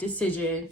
decision.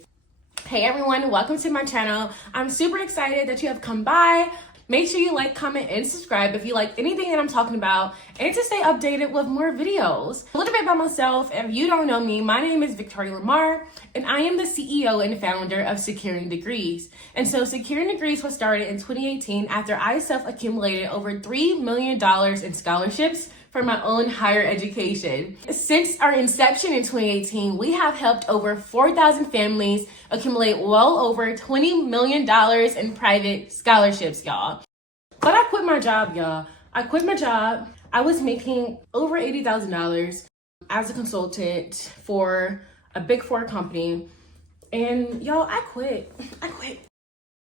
Hey everyone, welcome to my channel. I'm super excited that you have come by. Make sure you like, comment, and subscribe if you like anything that I'm talking about and to stay updated with more videos. A little bit about myself, if you don't know me, my name is Victoria Lamar and I am the CEO and founder of Securing Degrees. And so Securing Degrees was started in 2018 after I self-accumulated over $3 million in scholarships for my own higher education. Since our inception in 2018, we have helped over 4,000 families accumulate well over $20 million in private scholarships, y'all. But I quit my job, y'all. I quit my job. I was making over $80,000 as a consultant for a Big Four company. And y'all, I quit.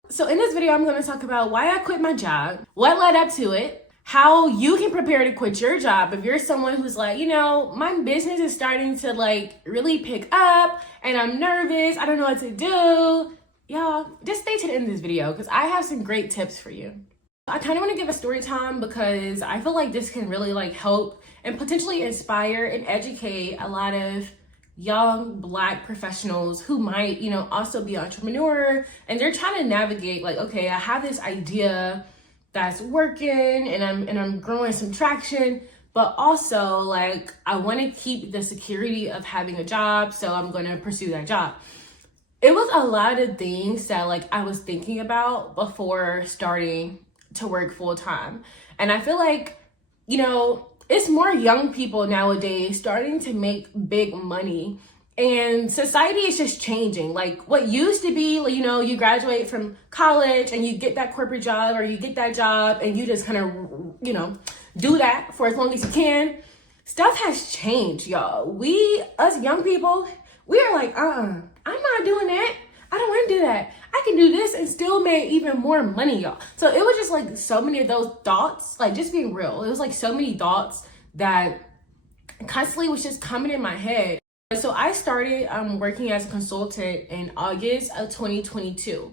So in this video, I'm gonna talk about why I quit my job, what led up to it, how you can prepare to quit your job if you're someone who's like, you know, my business is starting to like really pick up and I'm nervous, I don't know what to do. Y'all, just stay to the end of this video because I have some great tips for you. I kind of want to give a story time because I feel like this can really like help and potentially inspire and educate a lot of young Black professionals who might, you know, also be entrepreneur and they're trying to navigate like, okay, I have this idea that's working and I'm growing some traction, but also like I want to keep the security of having a job, so I'm going to pursue that job. It was a lot of things that like I was thinking about before starting to work full time. And I feel like, you know, it's more young people nowadays starting to make big money. And society is just changing. Like what used to be, you know, you graduate from college and you get that corporate job or you get that job and you just kind of, you know, do that for as long as you can. Stuff has changed, y'all. Us young people, we are like, I'm not doing that. I don't want to do that. I can do this and still make even more money, y'all. So it was just like so many of those thoughts, like just being real. It was like so many thoughts that constantly was just coming in my head. So I started working as a consultant in August of 2022.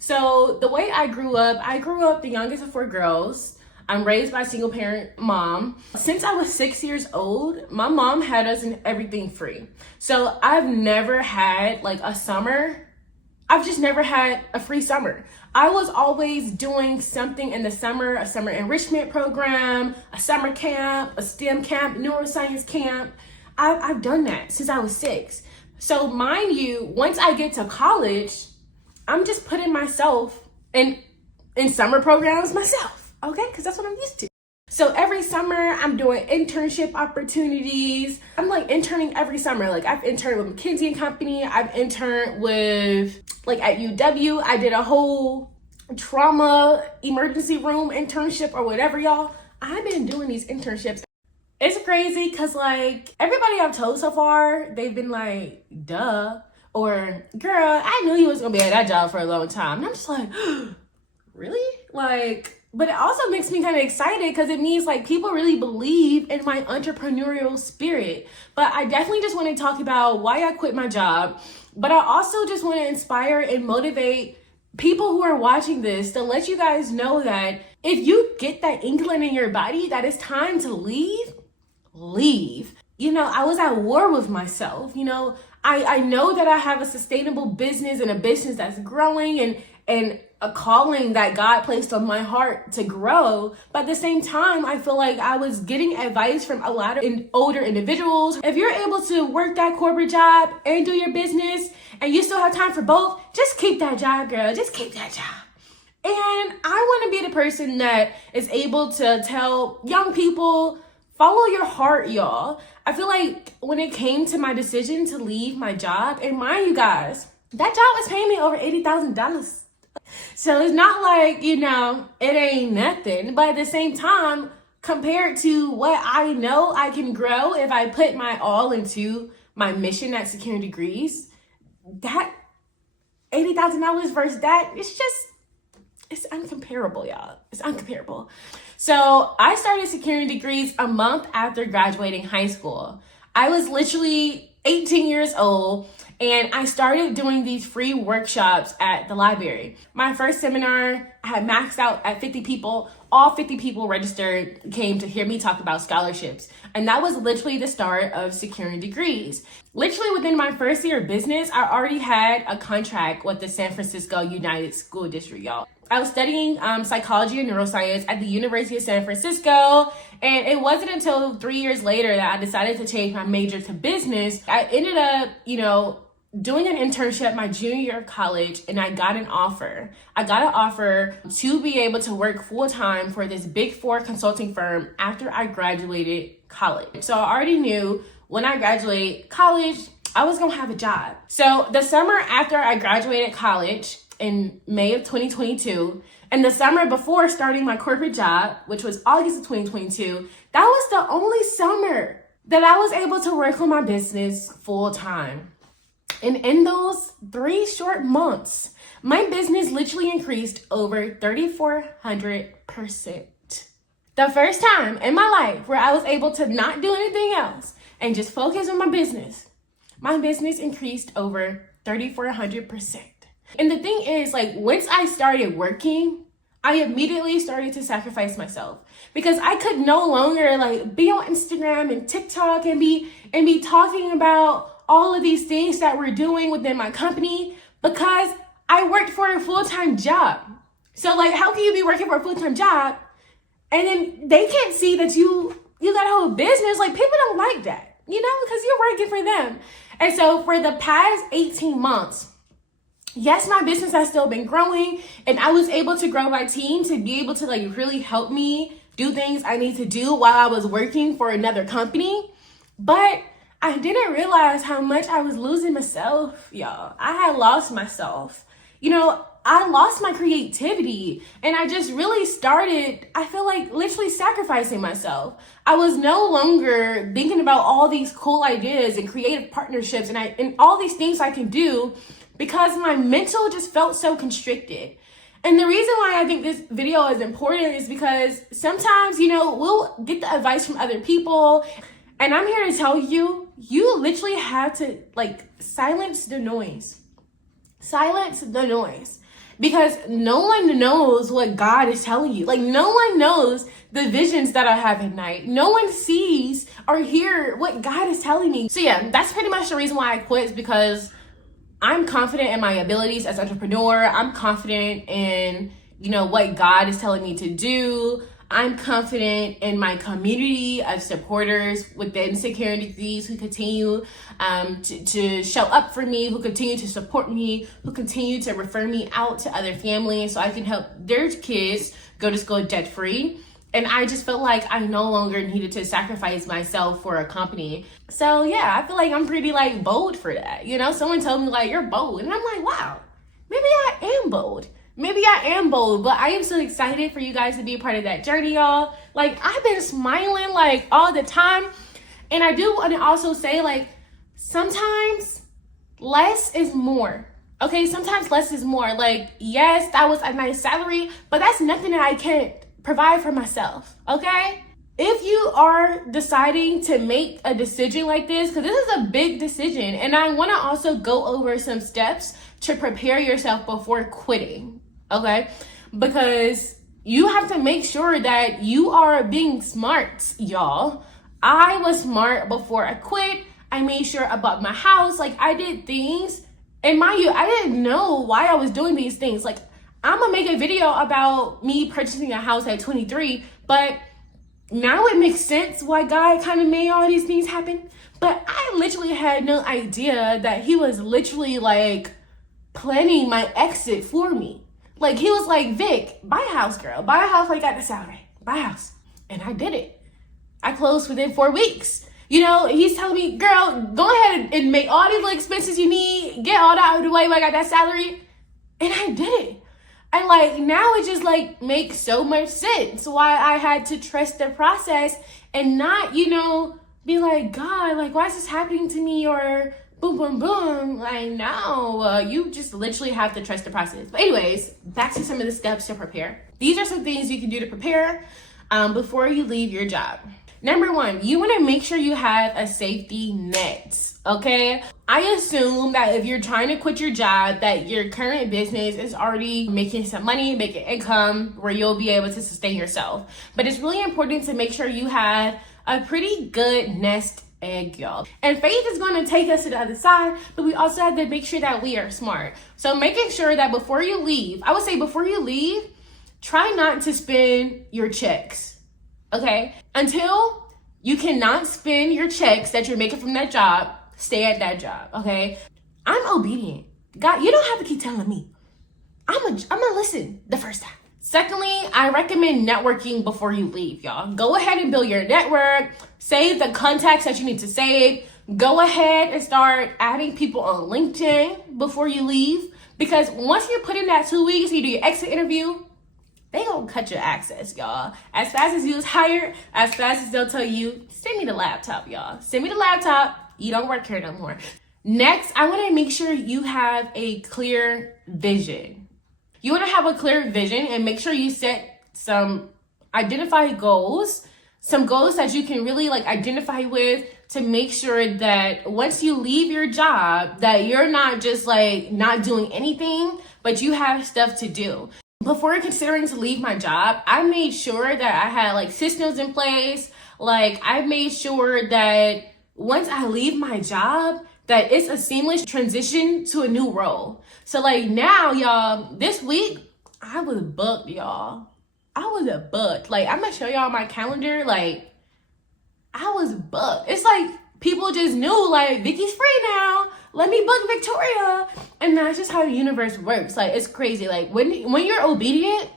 So the way I grew up the youngest of 4 girls. I'm raised by a single parent mom. Since I was 6 years old, my mom had us in everything free. So I've never had like a summer. I've just never had a free summer. I was always doing something in the summer, a summer enrichment program, a summer camp, a STEM camp, neuroscience camp. I've done that since I was 6. So mind you, once I get to college, I'm just putting myself in summer programs myself, okay? Because that's what I'm used to. So every summer I'm doing internship opportunities. I'm like interning every summer. Like I've interned with McKinsey & Company. I've interned with like at UW. I did a whole trauma emergency room internship or whatever, y'all. I've been doing these internships. It's crazy because like everybody I've told so far, they've been like, duh, or girl, I knew you was gonna be at that job for a long time. And I'm just like, really? Like, but it also makes me kind of excited because it means like people really believe in my entrepreneurial spirit. But I definitely just want to talk about why I quit my job. But I also just want to inspire and motivate people who are watching this to let you guys know that if you get that inkling in your body that it's time to leave. You know, I was at war with myself. You know, I know that I have a sustainable business and a business that's growing and a calling that God placed on my heart to grow. But at the same time, I feel like I was getting advice from a lot of older individuals. If you're able to work that corporate job and do your business and you still have time for both, just keep that job, girl. Just keep that job. And I want to be the person that is able to tell young people, follow your heart, y'all. I feel like when it came to my decision to leave my job, and mind you guys, that job was paying me over $80,000. So it's not like, you know, it ain't nothing. But at the same time, compared to what I know I can grow if I put my all into my mission at Securing Degrees, that $80,000 versus that, it's uncomparable, y'all. It's uncomparable. So I started Securing Degrees a month after graduating high school. I was literally 18 years old and I started doing these free workshops at the library. My first seminar, I had maxed out at 50 people. all 50 people registered came to hear me talk about scholarships. And that was literally the start of securing degrees. Literally within my first year of business, I already had a contract with the San Francisco United School District, y'all. I was studying psychology and neuroscience at the University of San Francisco, and it wasn't until 3 years later that I decided to change my major to business. I ended up, doing an internship my junior year of college, and I got an offer. I got an offer to be able to work full-time for this Big Four consulting firm after I graduated college. So I already knew when I graduated college, I was gonna have a job. So the summer after I graduated college in May of 2022, and the summer before starting my corporate job, which was August of 2022, that was the only summer that I was able to work on my business full-time. And in those 3 short months, my business literally increased over 3,400%. The first time in my life where I was able to not do anything else and just focus on my business increased over 3,400%. And the thing is, once I started working, I immediately started to sacrifice myself because I could no longer be on Instagram and TikTok and be talking about all of these things that we're doing within my company because I worked for a full-time job. So how can you be working for a full-time job and then they can't see that you got a whole business? People don't like that, because you're working for them. And so for the past 18 months, yes, my business has still been growing, and I was able to grow my team to be able to really help me do things I need to do while I was working for another company. But I didn't realize how much I was losing myself, y'all. I had lost myself. I lost my creativity, and I just really started, I feel literally sacrificing myself. I was no longer thinking about all these cool ideas and creative partnerships and all these things I can do because my mental just felt so constricted. And the reason why I think this video is important is because sometimes, we'll get the advice from other people, and I'm here to tell you, you literally have to silence the noise. Silence the noise. Because no one knows what God is telling you. No one knows the visions that I have at night. No one sees or hear what God is telling me. So yeah, that's pretty much the reason why I quit, is because I'm confident in my abilities as an entrepreneur. I'm confident in, what God is telling me to do. I'm confident in my community of supporters within Securing Degrees who continue to show up for me, who continue to support me, who continue to refer me out to other families so I can help their kids go to school debt-free. And I just felt like I no longer needed to sacrifice myself for a company. So yeah, I feel like I'm pretty bold for that. Someone told me you're bold. And I'm like, wow, maybe I am bold. Maybe I am bold, but I am so excited for you guys to be a part of that journey, y'all. I've been smiling all the time. And I do want to also say sometimes less is more. Okay, sometimes less is more. Yes, that was a nice salary, but that's nothing that I can't provide for myself, okay? If you are deciding to make a decision like this, because this is a big decision, and I want to also go over some steps to prepare yourself before quitting, okay? Because you have to make sure that you are being smart, y'all. I was smart before I quit. I made sure I bought my house. I did things, and mind you, I didn't know why I was doing these things. I'm gonna make a video about me purchasing a house at 23, but now it makes sense why God kind of made all these things happen. But I literally had no idea that he was literally planning my exit for me. He was like, Vic, buy a house, girl. Buy a house while you got the salary. Buy a house. And I did it. I closed within 4 weeks. He's telling me, girl, go ahead and make all these little expenses you need. Get all that out of the way while I got that salary. And I did it. And now it just makes so much sense why I had to trust the process and not, be like, God, why is this happening to me? Or boom, boom, boom. No, you just literally have to trust the process. But anyways, back to some of the steps to prepare. These are some things you can do to prepare before you leave your job. Number one, you want to make sure you have a safety net, okay? I assume that if you're trying to quit your job, that your current business is already making some money, making income where you'll be able to sustain yourself. But it's really important to make sure you have a pretty good nest egg, y'all. And faith is going to take us to the other side, but we also have to make sure that we are smart. So making sure that before you leave, I would say before you leave, try not to spend your checks, okay? Until you cannot spend your checks that you're making from that job, stay at that job, okay? I'm obedient. God, you don't have to keep telling me. I'm gonna listen the first time. Secondly, I recommend networking before you leave, y'all. Go ahead and build your network. Save the contacts that you need to save. Go ahead and start adding people on LinkedIn before you leave. Because once you put in that 2 weeks, you do your exit interview, they gonna cut your access, y'all. As fast as you was hired, as fast as they'll tell you, send me the laptop, y'all. Send me the laptop. You don't work here no more. Next, I want to make sure you have a clear vision. You want to have a clear vision and make sure you set some identified goals, some goals that you can really identify with to make sure that once you leave your job, that you're not just not doing anything, but you have stuff to do. Before considering to leave my job, I made sure that I had systems in place. I made sure that once I leave my job, that it's a seamless transition to a new role. So now, y'all, this week, I was booked, y'all. I was booked. I'm gonna show y'all my calendar. I was booked. It's people just knew, Vicky's free now. Let me book Victoria. And that's just how the universe works. It's crazy. When you're obedient,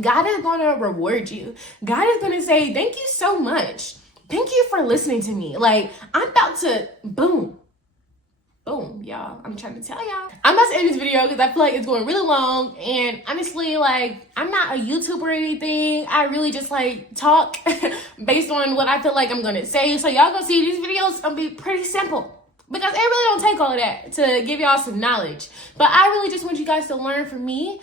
God is gonna reward you. God is gonna say, thank you so much. Thank you for listening to me. I'm about to boom, y'all. I'm trying to tell y'all. I'm about to end this video because I feel like it's going really long. And honestly, I'm not a YouTuber or anything. I really just talk based on what I feel like I'm going to say. So y'all gonna see these videos gonna be pretty simple because it really don't take all of that to give y'all some knowledge. But I really just want you guys to learn from me.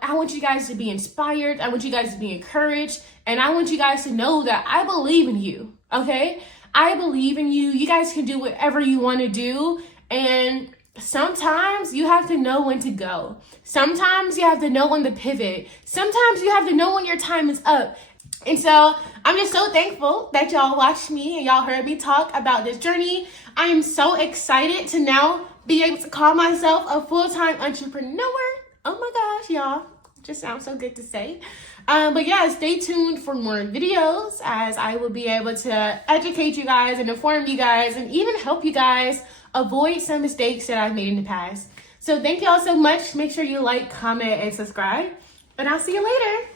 I want you guys to be inspired. I want you guys to be encouraged. And I want you guys to know that I believe in you, okay? I believe in you. You guys can do whatever you want to do. And sometimes you have to know when to go. Sometimes you have to know when to pivot. Sometimes you have to know when your time is up. And so I'm just so thankful that y'all watched me and y'all heard me talk about this journey. I am so excited to now be able to call myself a full-time entrepreneur. Oh my gosh, y'all. Just sounds so good to say. But yeah, stay tuned for more videos as I will be able to educate you guys and inform you guys and even help you guys avoid some mistakes that I've made in the past. So thank y'all so much. Make sure you like, comment, and subscribe. And I'll see you later.